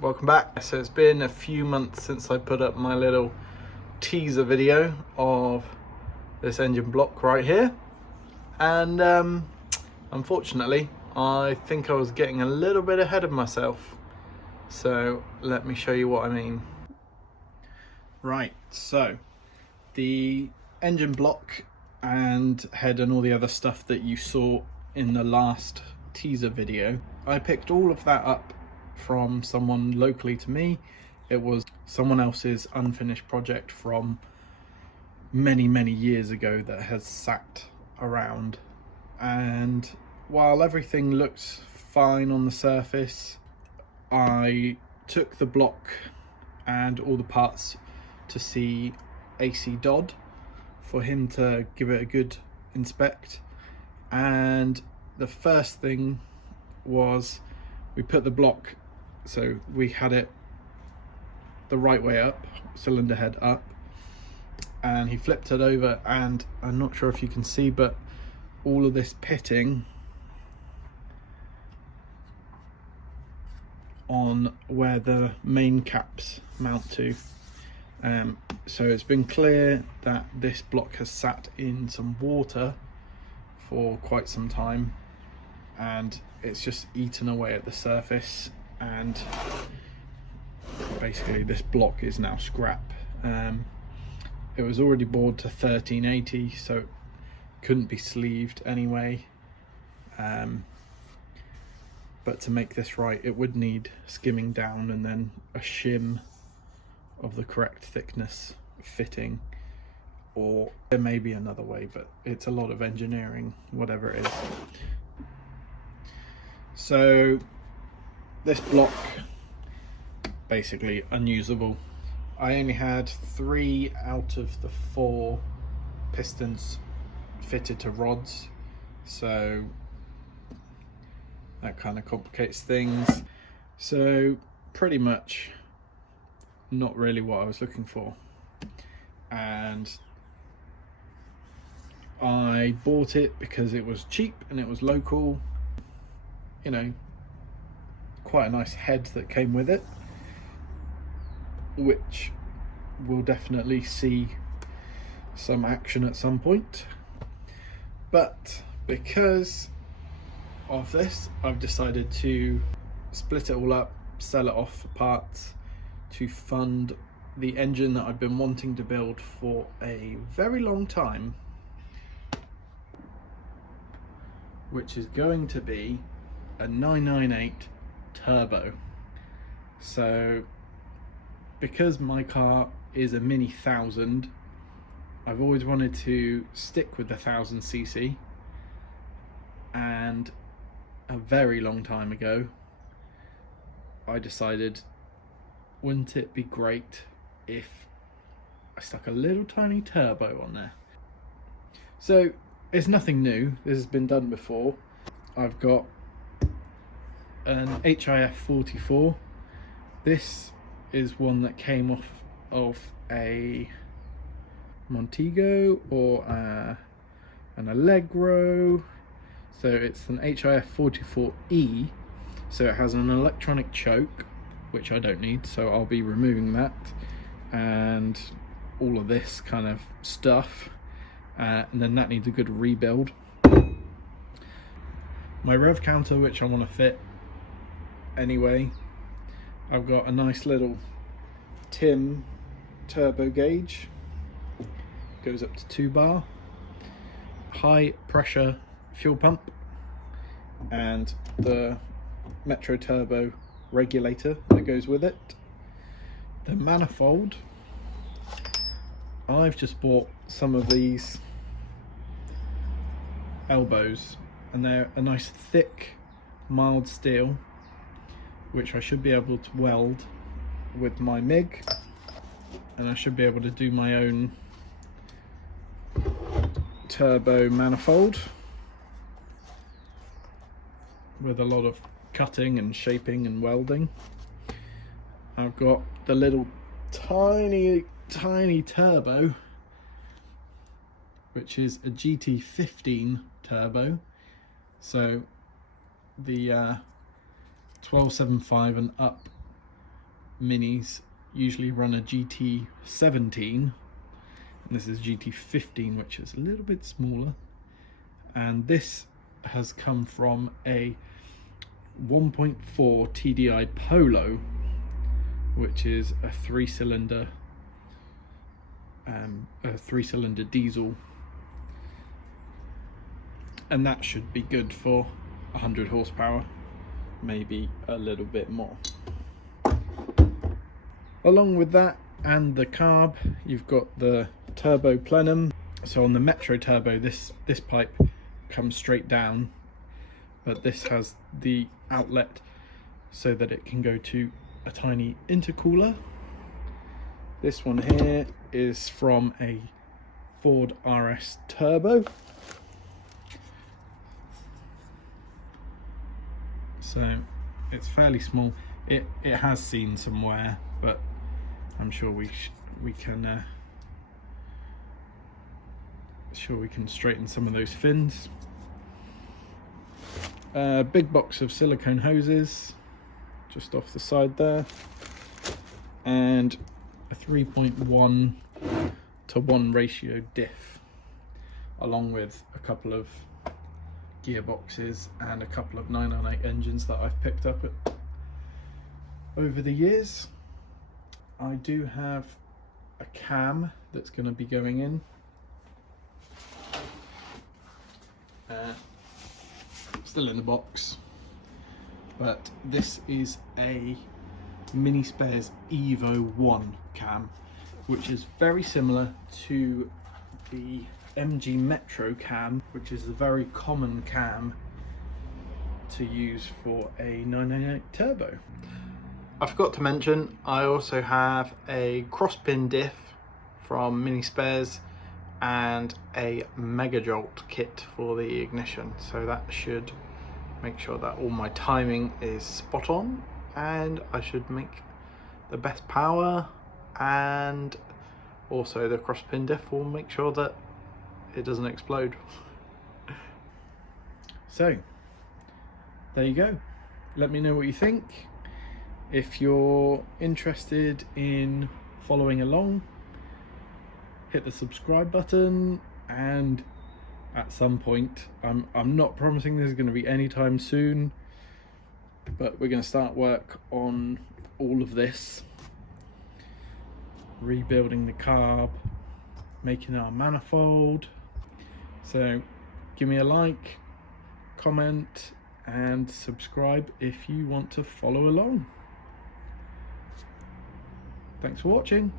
welcome back. So it's been a few months since I put up my little teaser video of this engine block right here, and unfortunately I think I was getting a little bit ahead of myself, so let me show you what I mean. Right, so the engine block and head and all the other stuff that you saw in the last teaser video, I picked all of that up from someone locally to me. It was someone else's unfinished project from many years ago that has sat around, and while everything looked fine on the surface, I took the block and all the parts to see AC Dodd for him to give it a good inspect. And the first thing was, we put the block, so we had it the right way up, cylinder head up, and he flipped it over, and I'm not sure if you can see, but all of this pitting on where the main caps mount to. So it's been clear that this block has sat in some water for quite some time, and it's just eaten away at the surface, and basically this block is now scrap. It was already bored to 1380, so it couldn't be sleeved anyway, but to make this right it would need skimming down and then a shim of the correct thickness fitting, or there may be another way, but it's a lot of engineering, whatever it is. So this block, basically unusable. I only had 3 out of the 4 pistons fitted to rods, so that kind of complicates things. So pretty much not really what I was looking for, and I bought it because it was cheap and it was local, you know, quite a nice head that came with it, which will definitely see some action at some point. But because of this, I've decided to split it all up, sell it off for parts to fund the engine that I've been wanting to build for a very long time, which is going to be a 998 turbo. So because my car is a Mini 1000, I've always wanted to stick with the 1000cc, and a very long time ago I decided, wouldn't it be great if I stuck a little tiny turbo on there? So it's nothing new, this has been done before. I've got an HIF 44. This is one that came off of a Montego or an Allegro. So it's an HIF 44E, so it has an electronic choke, which I don't need, so I'll be removing that, and all of this kind of stuff, and then that needs a good rebuild. My rev counter, which I want to fit anyway, I've got a nice little Tim turbo gauge, goes up to 2 bar, high pressure fuel pump, and the Metro Turbo regulator that goes with it. The manifold, I've just bought some of these elbows, and they're a nice thick mild steel, which I should be able to weld with my MIG, and I should be able to do my own turbo manifold with a lot of cutting and shaping and welding. I've got the little tiny turbo, which is a GT15 turbo, so the 1275 and up Minis usually run a GT17, and this is GT15, which is a little bit smaller, and this has come from a 1.4 TDI Polo, which is a three-cylinder diesel, and that should be good for 100 horsepower, maybe a little bit more. Along with that and the carb, you've got the turbo plenum. So on the Metro Turbo, this pipe comes straight down, but this has the outlet so that it can go to a tiny intercooler. This one here is from a Ford RS Turbo. So it's fairly small. It has seen some wear, but I'm sure we can straighten some of those fins. Big box of silicone hoses just off the side there, and a 3.1 to 1 ratio diff, along with a couple of gearboxes and a couple of 998 engines that I've picked up over the years. I do have a cam that's going to be going in. Still in the box, but this is a Mini Spares Evo 1 cam, which is very similar to the MG Metro cam, which is a very common cam to use for a 998 Turbo. I forgot to mention, I also have a crosspin diff from Mini Spares and a Mega Jolt kit for the ignition, so that should make sure that all my timing is spot on, and I should make the best power, and also the crosspin diff will make sure that it doesn't explode. So there you go. Let me know what you think. If you're interested in following along, hit the subscribe button, and at some point, I'm not promising this is going to be anytime soon, but we're going to start work on all of this, rebuilding the carb, making our manifold. So give me a like, comment, and subscribe if you want to follow along. Thanks for watching.